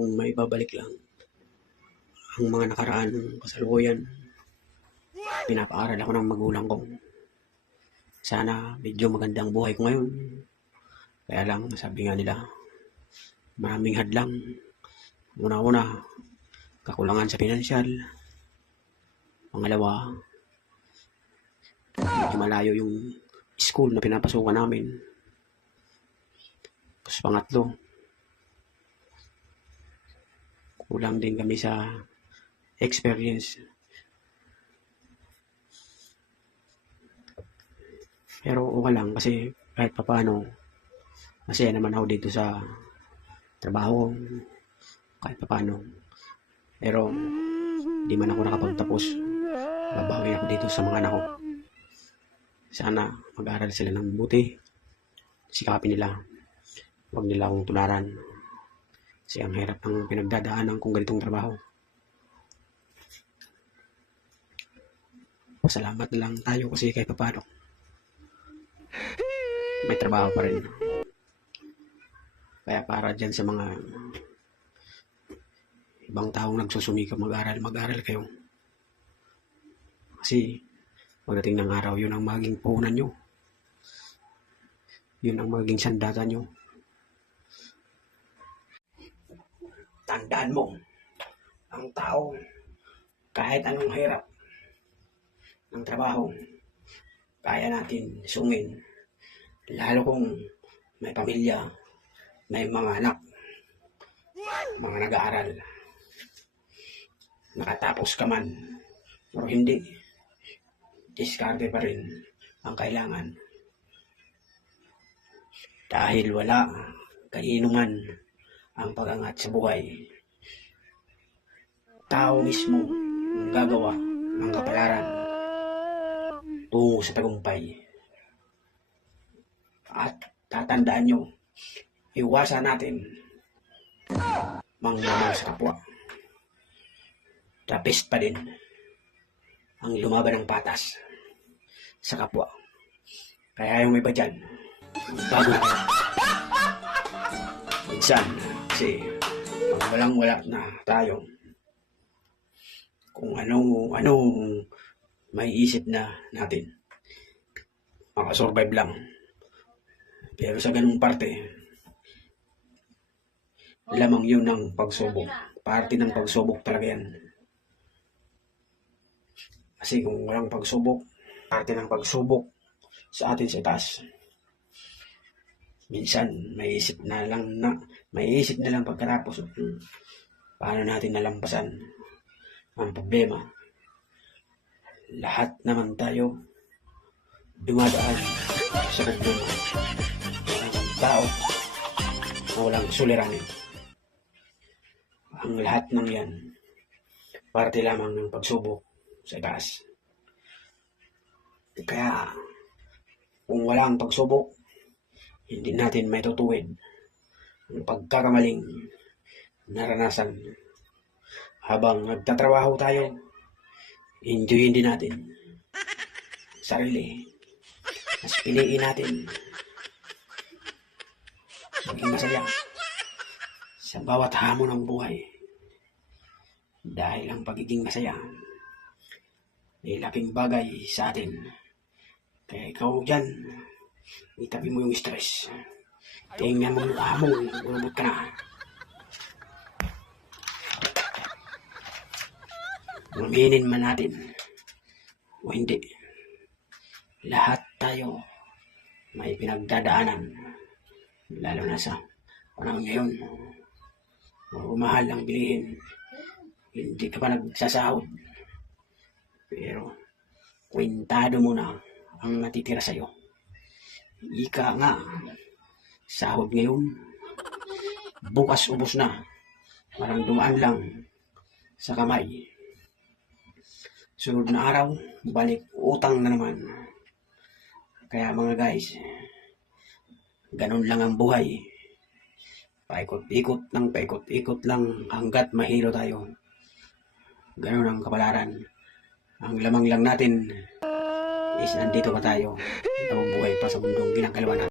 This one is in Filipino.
kung may babalik lang ang mga nakaraan kasalukuyan, pinapaaral ako ng magulang ko. Sana medyo magandang buhay ko ngayon. Kaya lang, sabi nga nila, maraming hadlang. Una-una, kakulangan sa pinansyal. Pangalawa, medyo malayo yung school na pinapasukan namin. Tapos pangatlo, kulang din kami sa experience. Pero okay lang kasi kahit papaano, masaya naman ako dito sa trabaho kahit papaano. Pero di man ako nakapagtapos, babawi ako dito sa mga anak ko. Sana mag-aral sila ng buti, sikapin nila, huwag nila akong tularan kasi ang hirap ng pinagdadaanan kong ganitong trabaho. Pasalamat na lang tayo kasi kahit papaano may trabaho pa rin. Kaya para dyan sa mga ibang taong nagsusumikap mag-aral kayo. Kasi pagdating ng araw, yun ang maging puhunan nyo. Yun ang maging sandata nyo. Tandaan mo, ang tao, kahit anong hirap ng trabaho, kaya natin sungin. Lalo kung may pamilya, may mga anak, mga nag-aaral. Nakatapos ka man, pero hindi, diskarte pa rin ang kailangan. Dahil wala kainuman ang pag-angat sa buhay. Tao mismo ang gagawa ng kapalaran tungo sa tagumpay. At tatandaan nyo, iwasan natin mangmamang sa kapwa. Trapist pa din ang lumaban ng patas sa kapwa. Kaya yung iba dyan, bago na kayo. Minsan, kasi pag walang-wala na tayo, kung anong may isip na natin, makasurvive lang. Pero sa ganung parte, lamang yun ng pagsubok. Parte ng pagsubok talaga yan. Kasi kung walang pagsubok, parte ng pagsubok sa atin sa taas. Minsan, may isip na lang pagkatapos paano natin nalampasan ang problema. Lahat naman tayo dumadaan sa problema. Walang tao na walang suliranin. Ang lahat ng yan, parte lamang ng pagsubok sa taas. Kaya, kung walang pagsubok, hindi natin may tutuwid ang pagkakamaling naranasan. Habang nagtatrabaho tayo, enjoyin din natin sarili. Mas piliin natin maging masaya sa bawat hamon ng buhay. Dahil ang pagiging masaya ay laking bagay sa atin. Kaya ikaw dyan, itabi mo yung stress. Tingnan mo yung hamon, umabot ka na. Aminin man natin o hindi, lahat tayo may pinagdadaanan. Lalo na sa panahon ngayon, mahal ang bilihin, hindi ka pa nagsasahod, pero kwintado mo na ang natitira sa'yo. Ika nga, sahod ngayon, bukas ubos na, parang dumaan lang sa kamay. Sunod na araw, balik utang na naman. Kaya mga guys, ganun lang ang buhay. Paikot-ikot lang hanggat mahilo tayo. Ganun ang kapalaran. Ang lamang lang natin is nandito pa tayo. Nabubuhay pa sa mundong ginagalawan natin.